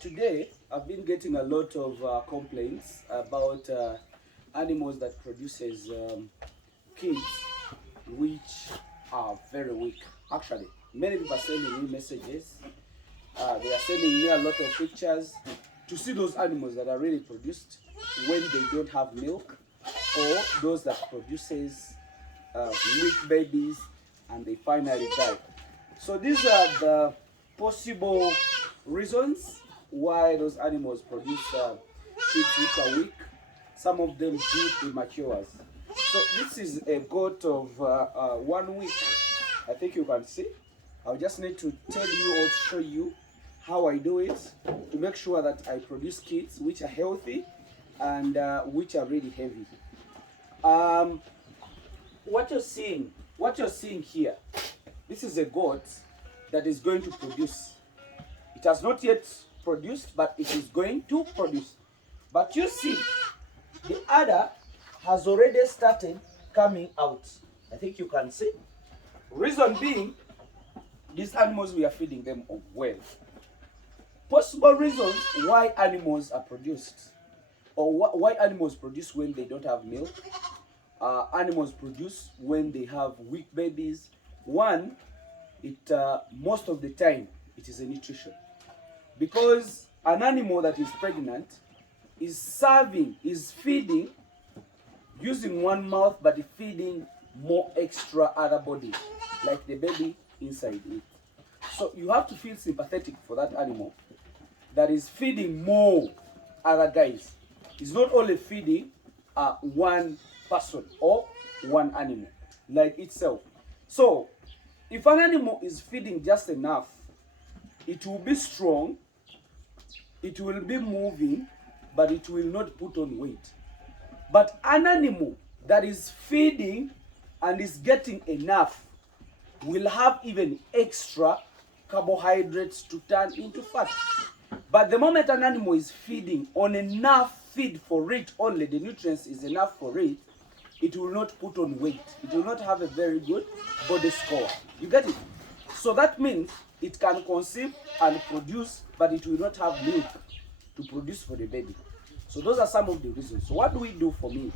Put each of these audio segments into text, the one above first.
Today I've been getting a lot of complaints about animals that produces kids which are very weak. Actually, many people are sending me messages. They are sending me a lot of pictures to see those animals that are really produced when they don't have milk, or those that produces weak babies and they finally die. So these are the possible reasons why those animals produce kids which are weak. Some of them do premature. So this is a goat of 1 week. I think you can see. I'll just need to tell you or show you how I do it to make sure that I produce kids which are healthy and which are really heavy. What you're seeing here, this is a goat that is going to produce. It has not yet produced, but it is going to produce. But you see, the udder has already started coming out. I think you can see. Reason being, these animals, we are feeding them well. Possible reasons why animals are produced, or why animals produce when they don't have milk. Animals produce when they have weak babies. One, most of the time it is a nutrition, because an animal that is pregnant is feeding using one mouth, but feeding more extra other bodies, like the baby inside it. So you have to feel sympathetic for that animal that is feeding more other guys. It's not only feeding one person or one animal like itself. So if an animal is feeding just enough, it will be strong, it will be moving, but it will not put on weight. But an animal that is feeding and is getting enough will have even extra carbohydrates to turn into fat. But the moment an animal is feeding on enough feed for it only, the nutrients is enough for it, it will not put on weight. It will not have a very good body score. You get it? So that means it can conceive and produce, but it will not have milk to produce for the baby. So those are some of the reasons. So what do we do for me?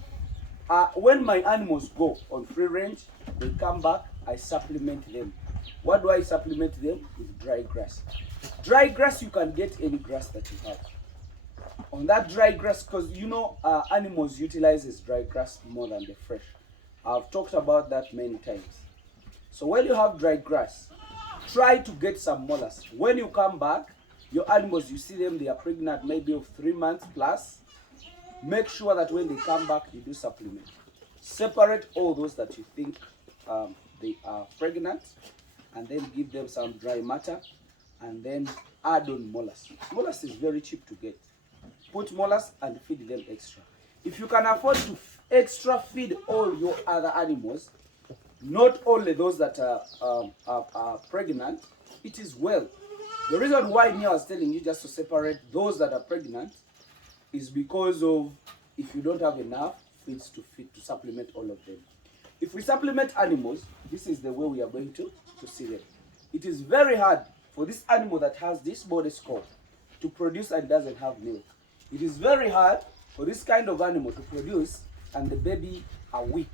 When my animals go on free range, they come back, I supplement them. What do I supplement them? With dry grass. Dry grass, you can get any grass that you have. On that dry grass, because animals utilizes dry grass more than the fresh. I've talked about that many times. So when you have dry grass, try to get some mollusk. When you come back, your animals, you see them, they are pregnant maybe of 3 months plus. Make sure that when they come back, you do supplement. Separate all those that you think they are pregnant, and then give them some dry matter, and then add on mollusk. Mollusk is very cheap to get. Put mollusk and feed them extra. If you can afford to extra feed all your other animals, not only those that are pregnant, it is well. The reason why I was telling you just to separate those that are pregnant is because of if you don't have enough feeds to feed to supplement all of them. If we supplement animals, this is the way we are going to see them. It is very hard for this animal that has this body score to produce and doesn't have milk. It is very hard for this kind of animal to produce and the baby are weak.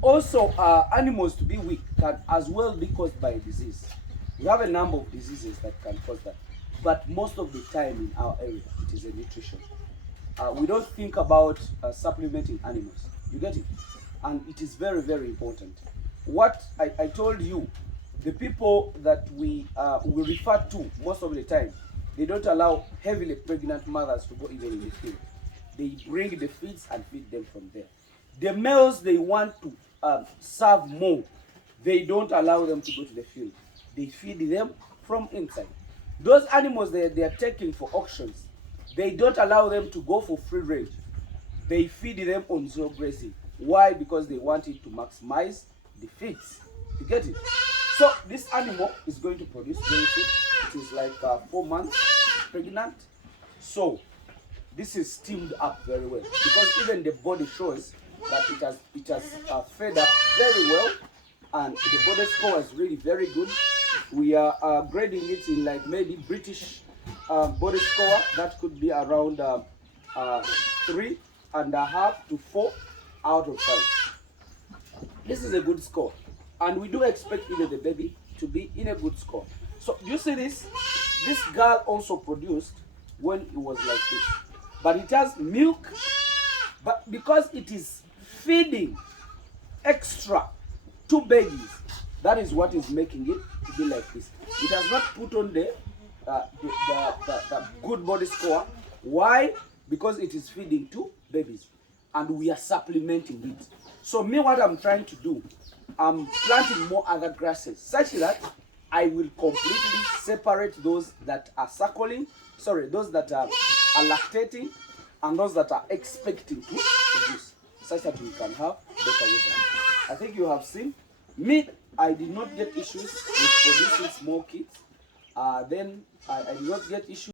Also, animals to be weak can as well be caused by a disease. We have a number of diseases that can cause that. But most of the time in our area, it is a nutrition. We don't think about supplementing animals. You get it? And it is very, very important. What I told you, the people that we refer to most of the time, they don't allow heavily pregnant mothers to go even in the field. They bring the feeds and feed them from there. The males, they want to serve more. They don't allow them to go to the field. They feed them from inside. Those animals they are taking for auctions, they don't allow them to go for free range. They feed them on zero grazing. Why? Because they want it to maximize the feeds. You get it? So this animal is going to produce very soon. It is like 4 months pregnant. So this is steamed up very well, because even the body shows that it has fed up very well, and the body score is really very good. We are grading it in like maybe British body score, that could be around 3.5 to 4 out of 5. This is a good score, and we do expect even the baby to be in a good score. So you see this? This girl also produced when it was like this, but it has milk, but because it is feeding extra to babies, that is what is making it to be like this. It has not put on the good body score. Why? Because it is feeding to babies, and we are supplementing it. So me, what I'm trying to do, I'm planting more other grasses such that I will completely separate those that are suckling, those that are lactating, and those that are expecting to produce, such that we can have better results. I think you have seen me. I did not get issues with producing small kids. Then I did not get issues